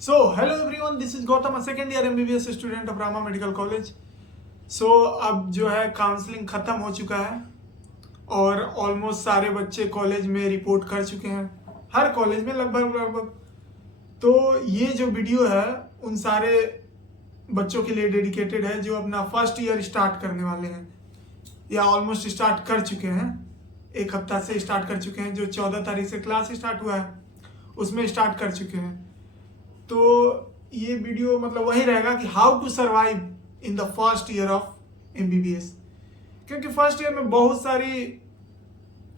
Hello everyone, this is Gautam, a second year MBBS student of Rama Medical College. अब जो है counselling ख़त्म हो चुका है और ऑलमोस्ट सारे बच्चे कॉलेज में रिपोर्ट कर चुके हैं, हर कॉलेज में लगभग। तो ये जो वीडियो है उन सारे बच्चों के लिए डेडिकेटेड है जो अपना फर्स्ट ईयर स्टार्ट करने वाले हैं या ऑलमोस्ट स्टार्ट कर चुके हैं, एक हफ्ता से स्टार्ट कर चुके हैं। जो 14 तारीख से क्लास स्टार्ट हुआ है उसमें स्टार्ट कर चुके हैं। तो ये वीडियो मतलब वही रहेगा कि how to survive in the first year of MBBS, क्योंकि फर्स्ट ईयर में बहुत सारी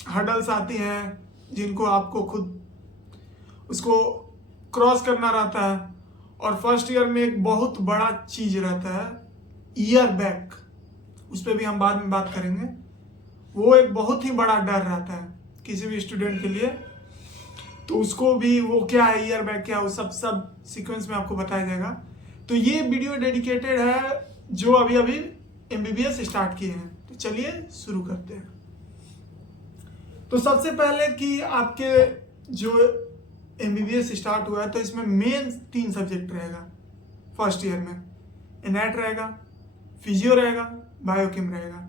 हर्डल्स आती हैं जिनको आपको खुद उसको क्रॉस करना रहता है। और फर्स्ट ईयर में एक बहुत बड़ा चीज रहता है ईयर बैक, उस पर भी हम बाद में बात करेंगे। वो एक बहुत ही बड़ा डर रहता है किसी भी स्टूडेंट के लिए, तो उसको भी वो क्या है ईयर बैक क्या है वो सब सीक्वेंस में आपको बताया जाएगा। तो ये वीडियो डेडिकेटेड है जो अभी एमबीबीएस स्टार्ट किए हैं। तो चलिए शुरू करते हैं। तो सबसे पहले कि आपके जो एमबीबीएस स्टार्ट हुआ है तो इसमें मेन 3 सब्जेक्ट रहेगा फर्स्ट ईयर में। एनएट रहेगा, फिजियो रहेगा, बायोकेम रहेगा।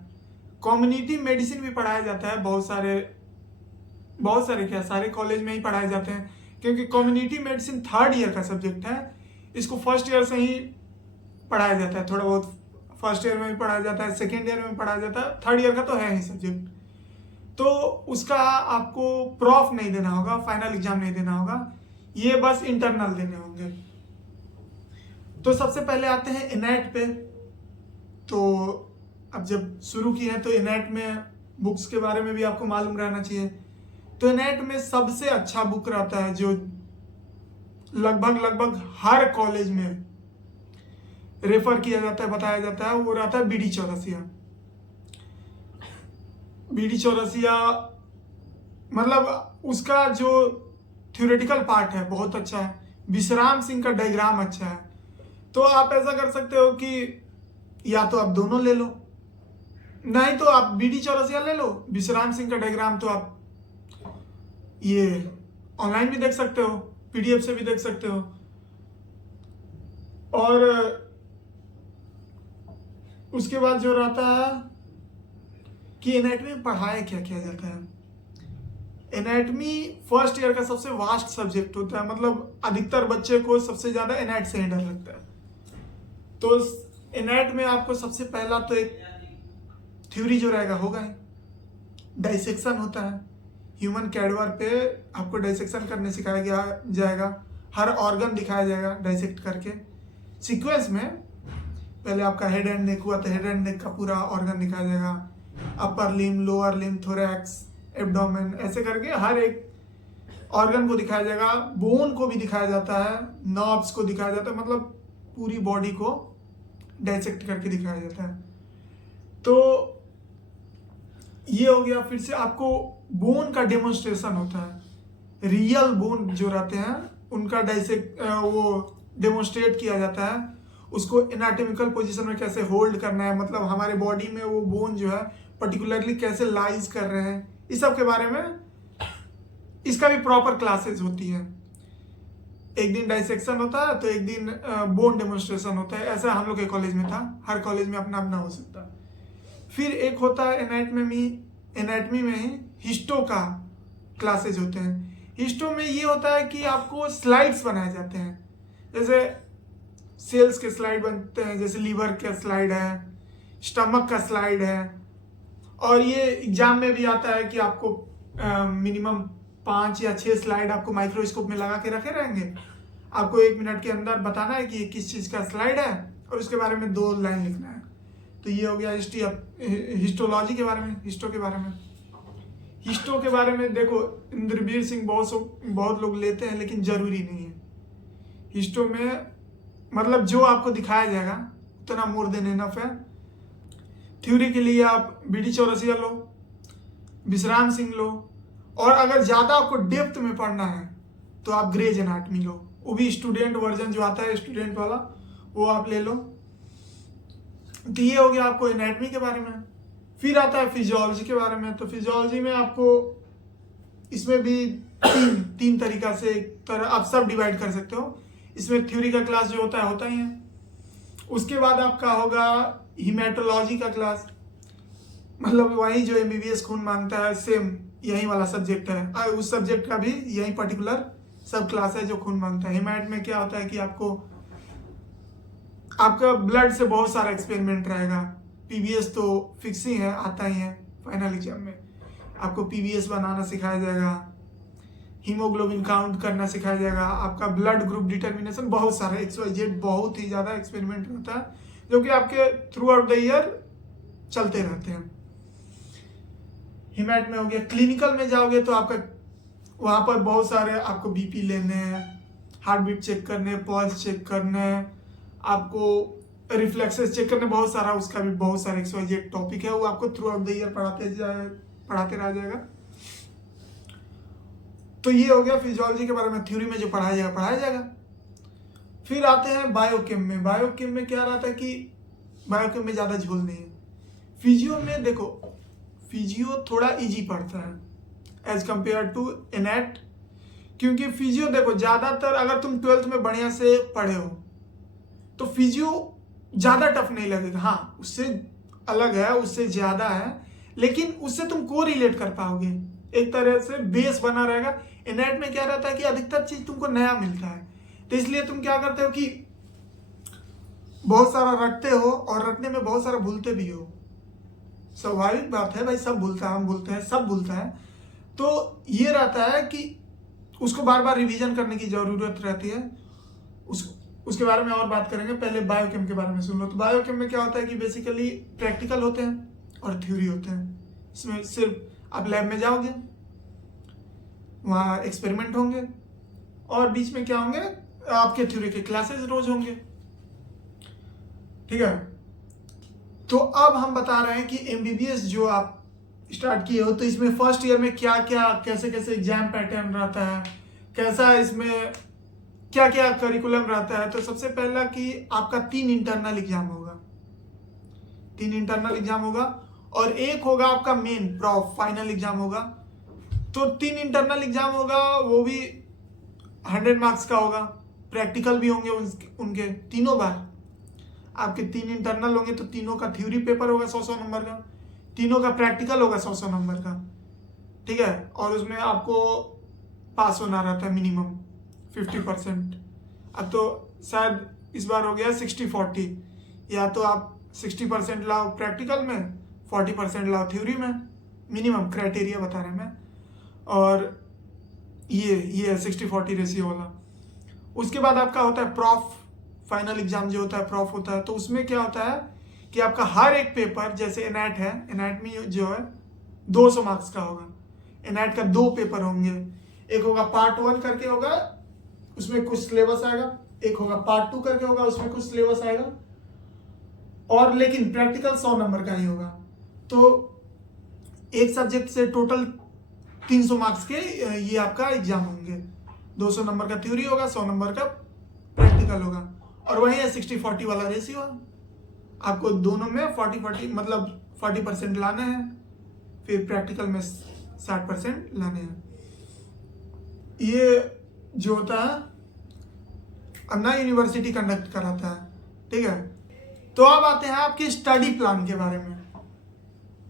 कम्युनिटी मेडिसिन भी पढ़ाया जाता है, बहुत सारे क्या सारे कॉलेज में ही पढ़ाए जाते हैं, क्योंकि कम्युनिटी मेडिसिन थर्ड ईयर का सब्जेक्ट है। इसको फर्स्ट ईयर से ही पढ़ाया जाता है, थोड़ा बहुत फर्स्ट ईयर में भी पढ़ाया जाता है, सेकेंड ईयर में भी पढ़ाया जाता है, थर्ड ईयर का तो है ही सब्जेक्ट। तो उसका आपको प्रॉफ नहीं देना होगा, फाइनल एग्जाम नहीं देना होगा, ये बस इंटरनल देने होंगे। तो सबसे पहले आते हैं एनएट पे। तो अब जब शुरू किए हैं तो एनएट में बुक्स के बारे में भी आपको मालूम रहना चाहिए। तो एनएट में सबसे अच्छा बुक रहता है जो लगभग हर कॉलेज में रेफर किया जाता है, बताया जाता है, वो रहता है बीडी चौरसिया। बीडी चौरसिया मतलब उसका जो थ्योरेटिकल पार्ट है बहुत अच्छा है, विश्राम सिंह का डायग्राम अच्छा है। तो आप ऐसा कर सकते हो कि या तो आप दोनों ले लो, नहीं तो आप बीडी चौरसिया ले लो, विश्राम सिंह का डायग्राम तो आप ये ऑनलाइन भी देख सकते हो, पीडीएफ से भी देख सकते हो। और उसके बाद जो रहता है कि एनाटॉमी में पढ़ाया क्या किया जाता है। एनाटॉमी फर्स्ट ईयर का सबसे वास्ट सब्जेक्ट होता है, मतलब अधिकतर बच्चे को सबसे ज्यादा एनाट से ही डर लगता है। तो एनाट में आपको सबसे पहला तो एक थ्योरी जो रहेगा होगा ही, डाइसेक्शन होता है। ह्यूमन कैडवर पे आपको डाइसेक्शन करने सिखाया जाएगा, हर ऑर्गन दिखाया जाएगा डाइसेक्ट करके सीक्वेंस में। पहले आपका हेड एंड नेक हुआ तो हेड एंड नेक का पूरा ऑर्गन दिखाया जाएगा, अपर लिम, लोअर लिम, थोरैक्स, एब्डोमेन, ऐसे करके हर एक ऑर्गन को दिखाया जाएगा। बोन को भी दिखाया जाता है, नर्व्स को दिखाया जाता है, मतलब पूरी बॉडी को डाइसेक्ट करके दिखाया जाता है। तो ये हो गया। फिर से आपको बोन का डेमोन्स्ट्रेशन होता है, रियल बोन जो रहते हैं उनका डाइसेक्ट वो डेमोन्स्ट्रेट किया जाता है, उसको एनाटॉमिकल पोजीशन में कैसे होल्ड करना है, मतलब हमारे बॉडी में वो बोन जो है पर्टिकुलरली कैसे लाइज कर रहे हैं, इस सब के बारे में इसका भी प्रॉपर क्लासेस होती हैं। एक दिन डाइसेक्शन होता है तो एक दिन बोन डेमोन्स्ट्रेशन होता है। ऐसा हम लोग के कॉलेज में था, हर कॉलेज में अपना अपना हो सकता है। फिर एक होता है एनाटॉमी में ही हिस्टो का क्लासेज होते हैं। हिस्टो में ये होता है कि आपको स्लाइड्स बनाए जाते हैं, जैसे सेल्स के स्लाइड बनते हैं, जैसे लीवर का स्लाइड है, स्टमक का स्लाइड है। और ये एग्जाम में भी आता है कि आपको मिनिमम 5 या 6 स्लाइड आपको माइक्रोस्कोप में लगा के रखे रहेंगे। आपको 1 मिनट के अंदर बताना है कि ये किस चीज़ का स्लाइड है और उसके बारे में 2 लाइन लिखना है। तो ये हो गया हिस्टोलॉजी के बारे में, हिस्टो के बारे में। हिस्टो के बारे में देखो इंद्रवीर सिंह बहुत लोग लेते हैं, लेकिन जरूरी नहीं है। हिस्टो में मतलब जो आपको दिखाया जाएगा उतना मोर देन इनफ है। थ्योरी के लिए आप बीडी चौरसिया लो, विश्राम सिंह लो, और अगर ज्यादा आपको डेप्थ में पढ़ना है तो आप ग्रेज एनाटॉमी लो, वो भी स्टूडेंट वर्जन जो आता है स्टूडेंट वाला, वो आप ले लो। तो ये हो गया आपको एनाटॉमी के बारे में। फिर आता है फिजियोलॉजी के बारे में। तो फिजियोलॉजी में आपको इसमें भी तीन तरीका से आप सब डिवाइड कर सकते हो। इसमें थ्योरी का क्लास जो होता ही है। उसके बाद आपका होगा हीमेटोलॉजी का क्लास, मतलब वही जो एमबीबीएस खून मांगता है सेम यही वाला सब्जेक्ट है, उस सब्जेक्ट का भी यही पर्टिकुलर सब क्लास है जो खून मांगता है। हीमेट में क्या होता है कि आपका ब्लड से बहुत सारा एक्सपेरिमेंट रहेगा। पीबीएस तो फिक्स ही है, आता ही है फाइनल एग्जाम में। आपको पीबीएस बनाना सिखाया जाएगा, हीमोग्लोबिन काउंट करना सिखाया जाएगा, आपका ब्लड ग्रुप डिटर्मिनेशन, बहुत सारे XYZ बहुत ही ज़्यादा एक्सपेरिमेंट रहता है जो कि आपके थ्रू आउट द ईयर चलते रहते हैं। हीमेट में हो गया। क्लिनिकल में जाओगे तो आपका वहाँ पर बहुत सारे आपको बीपी लेने हैं, हार्ट बीट चेक करने, पल्स चेक करने, आपको रिफ्लेक्सेस चेक करने, बहुत सारा उसका भी बहुत सारे XYZ टॉपिक है, वो आपको थ्रू आउट द ईयर पढ़ाते रह जाएगा। तो ये हो गया फिजियोलॉजी के बारे में, थ्योरी में जो पढ़ाया जाएगा। फिर आते हैं बायोकेम में। बायोकेम में क्या रहता है कि बायोकेम में ज़्यादा झोल नहीं है। फिजियो में देखो, फिजियो थोड़ा इजी पड़ता है एज कंपेयर टू एनेट, क्योंकि फिजियो देखो ज़्यादातर अगर तुम 12th में बढ़िया से पढ़े हो तो फिजियो ज़्यादा टफ नहीं लगेगा। हाँ, उससे अलग है, उससे ज़्यादा है, लेकिन उससे तुम को रिलेट कर पाओगे, एक तरह से बेस बना रहेगा। एनेट में क्या रहता है कि अधिकतर चीज तुमको नया मिलता है, तो इसलिए तुम क्या करते हो कि बहुत सारा रटते हो और रटने में बहुत सारा भूलते भी हो। स्वाभाविक बात है भाई, सब भूलता है, हम भूलते हैं, सब भूलता है। तो ये रहता है कि उसको बार बार रिवीजन करने की जरूरत रहती है। उसके बारे में और बात करेंगे, पहले बायोकेम के बारे में सुन लो। तो बायोकेम में क्या होता है कि बेसिकली प्रैक्टिकल होते हैं और थ्योरी होते हैं। इसमें सिर्फ आप लैब में जाओगे, वहाँ एक्सपेरिमेंट होंगे और बीच में क्या होंगे, आपके थ्योरी के क्लासेस रोज होंगे। ठीक है, तो अब हम बता रहे हैं कि एमबीबीएस जो आप स्टार्ट किए हो, तो इसमें फर्स्ट ईयर में क्या क्या कैसे कैसे एग्जाम पैटर्न रहता है, कैसा इसमें क्या क्या करिकुलम रहता है। तो सबसे पहला कि आपका 3 इंटरनल एग्जाम होगा, 3 इंटरनल एग्जाम होगा और एक होगा आपका मेन प्रॉफ फाइनल एग्जाम होगा। तो 3 इंटरनल एग्जाम होगा, वो भी 100 मार्क्स का होगा। प्रैक्टिकल भी होंगे उनके तीनों बार। आपके 3 इंटरनल होंगे तो तीनों का थ्योरी पेपर होगा 100-100 नंबर का, तीनों का प्रैक्टिकल होगा 100-100 नंबर का। ठीक है, और उसमें आपको पास होना रहता है मिनिमम 50%। अब तो शायद इस बार हो गया 60-40, या तो आप 60% लाओ प्रैक्टिकल में, 40% लाओ थ्योरी में, मिनिमम क्राइटेरिया बता रहे हैं मैं। और ये 60-40 रेशियो वाला। उसके बाद आपका होता है प्रॉफ फाइनल एग्जाम जो होता है, प्रॉफ होता है। तो उसमें क्या होता है कि आपका हर एक पेपर, जैसे एनैट है, एनैट में जो है 200 मार्क्स का होगा। एनैट का 2 पेपर होंगे, एक होगा पार्ट 1 करके होगा, उसमें कुछ सिलेबस आएगा, एक होगा पार्ट 2 करके होगा, उसमें कुछ सिलेबस आएगा, और लेकिन प्रैक्टिकल 100 नंबर का ही होगा। तो एक सब्जेक्ट से टोटल 300 मार्क्स के ये आपका एग्जाम होंगे। 200 नंबर का थ्योरी होगा, 100 नंबर का प्रैक्टिकल होगा, और वही है 60-40 वाला रेशियो। आपको दोनों में 40-40 मतलब 40% लाने हैं, फिर प्रैक्टिकल में 60% लाने हैं। ये जो होता है अन्ना यूनिवर्सिटी कंडक्ट कराता है। ठीक है, तो अब आते हैं आपके स्टडी प्लान के बारे में।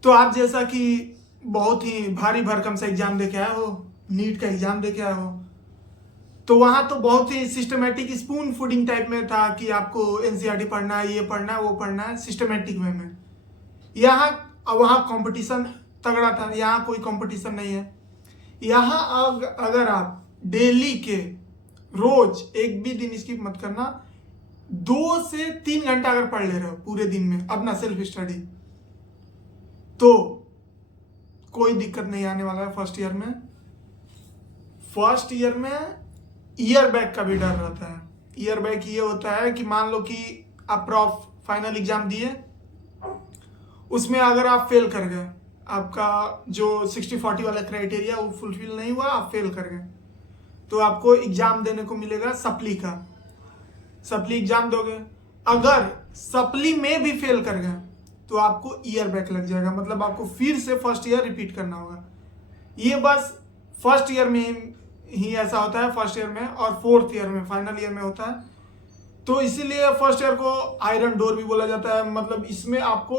तो आप जैसा कि बहुत ही भारी भरकम सा एग्जाम देके आए हो, नीट का एग्जाम देके आए हो, तो वहां तो बहुत ही सिस्टमेटिक स्पून फूडिंग टाइप में था कि आपको एनसीईआरटी पढ़ना है, ये पढ़ना है, वो पढ़ना है, सिस्टमेटिक वे में। यहाँ वहाँ कंपटीशन तगड़ा था, यहाँ कोई कंपटीशन नहीं है। यहाँ अगर आप डेली के रोज एक भी दिन स्किप मत करना, 2 से 3 घंटा अगर पढ़ ले रहे हो पूरे दिन में अपना सेल्फ स्टडी, तो कोई दिक्कत नहीं आने वाला है फर्स्ट ईयर में। फर्स्ट ईयर में ईयर बैक का भी डर रहता है। ईयर बैक ये होता है कि मान लो कि आप प्रॉफ फाइनल एग्जाम दिए, उसमें अगर आप फेल कर गए, आपका जो 60-40 वाला क्राइटेरिया वो फुलफिल नहीं हुआ, आप फेल कर गए, तो आपको एग्जाम देने को मिलेगा सप्ली का। सप्ली एग्जाम दोगे, अगर सप्ली में भी फेल कर गए तो आपको ईयर बैक लग जाएगा, मतलब आपको फिर से फर्स्ट ईयर रिपीट करना होगा। ये बस फर्स्ट ईयर में ही ऐसा होता है फर्स्ट ईयर में, और फोर्थ ईयर में, फाइनल ईयर में होता है। तो इसीलिए फर्स्ट ईयर को आयरन डोर भी बोला जाता है। मतलब इसमें आपको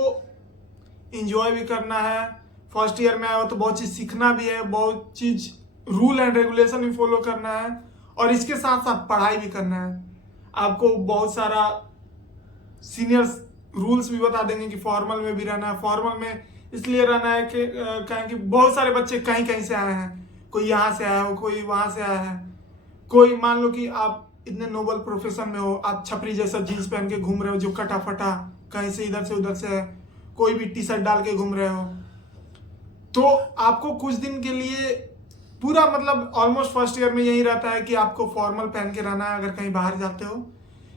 इंजॉय भी करना है, फर्स्ट ईयर में आए हो तो बहुत चीज़ सीखना भी है, बहुत चीज़ रूल एंड रेगुलेशन भी फॉलो करना है, और इसके साथ साथ पढ़ाई भी करना है। आपको बहुत सारा सीनियर्स रूल्स भी बता देंगे कि फॉर्मल में भी रहना है। फॉर्मल में इसलिए रहना है कि कहें कि बहुत सारे बच्चे कहीं कहीं से आए हैं, कोई यहाँ से आया हो, कोई वहाँ से आया है, कोई मान लो कि आप इतने नोबल प्रोफेशन में हो, आप छपरी जैसा जीन्स पहन के घूम रहे हो जो कटा फटा कहीं से इधर से उधर से है, कोई भी टी शर्ट डाल के घूम रहे हो, तो आपको कुछ दिन के लिए पूरा मतलब ऑलमोस्ट फर्स्ट ईयर में यही रहता है कि आपको फॉर्मल पहन के रहना है अगर कहीं बाहर जाते हो।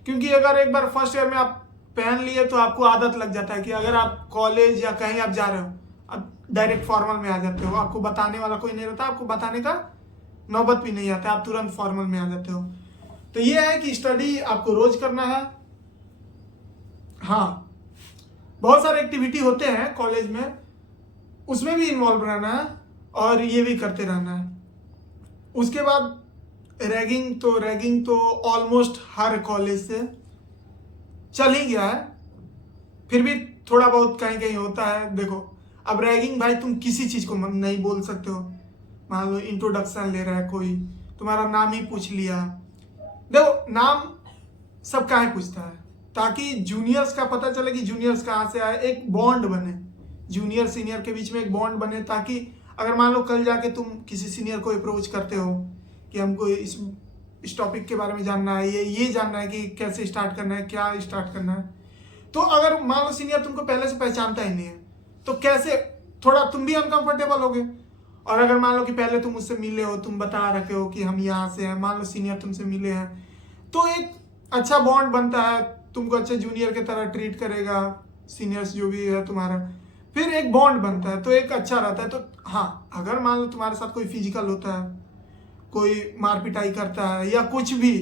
क्योंकि अगर एक बार फर्स्ट ईयर में आप पहन लिए तो आपको आदत लग जाता है कि अगर आप कॉलेज या कहीं आप जा रहे हो, आप डायरेक्ट फॉर्मल में आ जाते हो, आपको बताने वाला कोई नहीं रहता, आपको बताने का नौबत भी नहीं आता, आप तुरंत फॉर्मल में आ जाते हो। तो ये है कि स्टडी आपको रोज करना है। हाँ, बहुत सारे एक्टिविटी होते हैं कॉलेज में, उसमें भी इन्वॉल्व रहना है और ये भी करते रहना है। उसके बाद रैगिंग तो ऑलमोस्ट हर कॉलेज से चल ही गया है, फिर भी थोड़ा बहुत कहीं कहीं होता है। देखो अब रैगिंग भाई तुम किसी चीज को नहीं बोल सकते हो। मान लो इंट्रोडक्शन ले रहा है कोई, तुम्हारा नाम ही पूछ लिया। देखो नाम सब काहे पूछता है, ताकि जूनियर्स का पता चले कि जूनियर्स कहाँ से आए, एक बॉन्ड बने, जूनियर सीनियर के बीच में एक बॉन्ड बने, ताकि अगर मान लो कल जाके तुम किसी सीनियर को अप्रोच करते हो कि हमको इस टॉपिक के बारे में जानना है, ये जानना है कि कैसे स्टार्ट करना है, क्या स्टार्ट करना है, तो अगर मान लो सीनियर तुमको पहले से पहचानता ही नहीं है तो कैसे, थोड़ा तुम भी अनकंफर्टेबल होगे। और अगर मान लो कि पहले तुम उससे मिले हो, तुम बता रखे हो कि हम यहाँ से हैं, मान लो सीनियर तुमसे मिले हैं, तो एक अच्छा बॉन्ड बनता है, तुमको अच्छे जूनियर की तरह ट्रीट करेगा सीनियर्स जो भी है तुम्हारा, फिर एक बॉन्ड बनता है, तो एक अच्छा रहता है। तो हाँ, अगर मान लो तुम्हारे साथ कोई फिजिकल होता है, कोई मार पिटाई करता है या कुछ भी,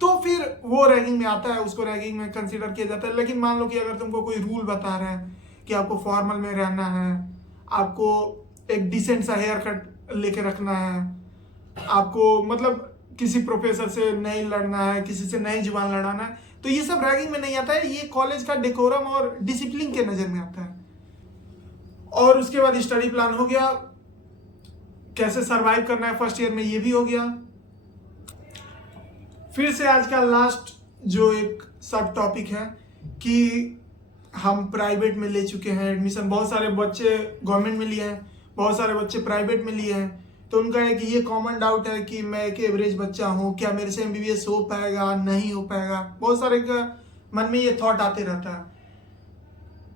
तो फिर वो रैगिंग में आता है, उसको रैगिंग में कंसीडर किया जाता है। लेकिन मान लो कि अगर तुमको कोई रूल बता रहे हैं कि आपको फॉर्मल में रहना है, आपको एक डिसेंट सा हेयर कट लेके रखना है, आपको मतलब किसी प्रोफेसर से नहीं लड़ना है, किसी से नहीं जुबान लड़ाना है, तो ये सब रैगिंग में नहीं आता है, ये कॉलेज का डेकोरम और डिसिप्लिन के नजर में आता है। और उसके बाद स्टडी प्लान हो गया, कैसे सरवाइव करना है फर्स्ट ईयर में, ये भी हो गया। फिर से आज का लास्ट जो एक सब टॉपिक है कि हम प्राइवेट में ले चुके हैं एडमिशन, बहुत सारे बच्चे गवर्नमेंट में लिए हैं, बहुत सारे बच्चे प्राइवेट में लिए हैं, तो उनका एक ये कॉमन डाउट है कि मैं एक एवरेज बच्चा हूँ, क्या मेरे से एमबीबीएस हो पाएगा, नहीं हो पाएगा। बहुत सारे का मन में ये थॉट आते रहता है।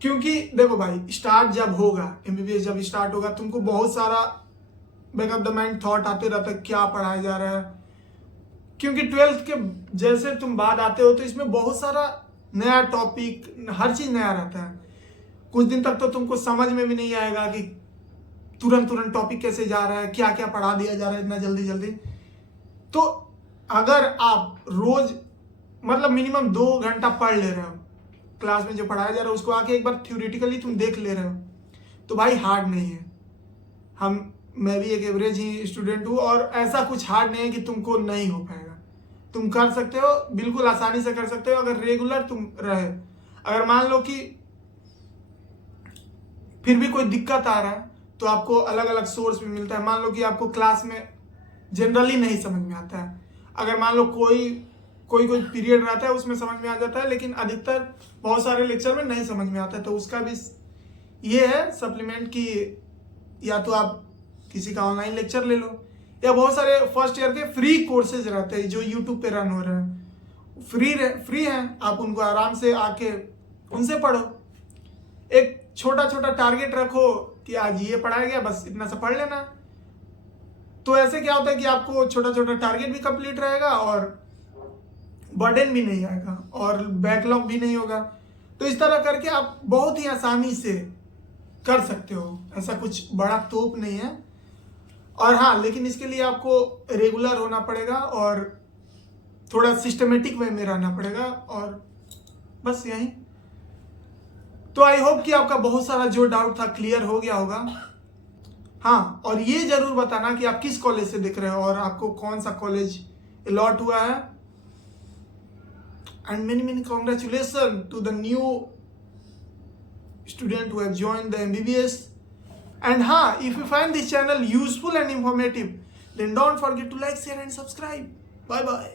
क्योंकि देखो भाई, स्टार्ट जब होगा, एमबीबीएस जब स्टार्ट होगा, तुमको बहुत सारा back of the mind thought आते रहता है क्या पढ़ाया जा रहा है। क्योंकि 12th के जैसे तुम बाद आते हो तो इसमें बहुत सारा नया टॉपिक, हर चीज नया रहता है। कुछ दिन तक तो तुमको समझ में भी नहीं आएगा कि तुरंत टॉपिक कैसे जा रहा है, क्या क्या पढ़ा दिया जा रहा है इतना जल्दी जल्दी। तो अगर आप रोज मतलब मिनिमम 2 घंटा पढ़ ले रहे हो, क्लास में जो पढ़ाया जा रहा है उसको आके एक बार थ्योरेटिकली तुम देख ले रहे हो, तो भाई हार्ड नहीं है। मैं भी एक एवरेज ही स्टूडेंट हूँ, और ऐसा कुछ हार्ड नहीं है कि तुमको नहीं हो पाएगा, तुम कर सकते हो, बिल्कुल आसानी से कर सकते हो अगर रेगुलर तुम रहे। अगर मान लो कि फिर भी कोई दिक्कत आ रहा है तो आपको अलग अलग सोर्स भी मिलता है। मान लो कि आपको क्लास में जनरली नहीं समझ में आता है, अगर मान लो कोई पीरियड रहता है उसमें समझ में आ जाता है, लेकिन अधिकतर बहुत सारे लेक्चर में नहीं समझ में आता है, तो उसका भी ये है सप्लीमेंट कि या तो आप किसी का ऑनलाइन लेक्चर ले लो, या बहुत सारे फर्स्ट ईयर के फ्री कोर्सेज रहते हैं जो यूट्यूब पे रन हो रहे हैं, फ्री हैं, आप उनको आराम से आके उनसे पढ़ो। एक छोटा छोटा टारगेट रखो कि आज ये पढ़ाया गया, बस इतना सा पढ़ लेना। तो ऐसे क्या होता है कि आपको छोटा छोटा टारगेट भी कंप्लीट रहेगा और बर्डन भी नहीं आएगा और बैकलॉग भी नहीं होगा। तो इस तरह करके आप बहुत ही आसानी से कर सकते हो, ऐसा कुछ बड़ा तोप नहीं है। और हाँ, लेकिन इसके लिए आपको रेगुलर होना पड़ेगा और थोड़ा सिस्टमेटिक वे में रहना पड़ेगा, और बस यही। तो आई होप कि आपका बहुत सारा जो डाउट था क्लियर हो गया होगा। हाँ, और ये जरूर बताना कि आप किस कॉलेज से देख रहे हो और आपको कौन सा कॉलेज अलॉट हुआ है। And many many congratulation to the new student who have joined the MBBS. And if you find this channel useful and informative, then don't forget to like, share and subscribe. Bye bye.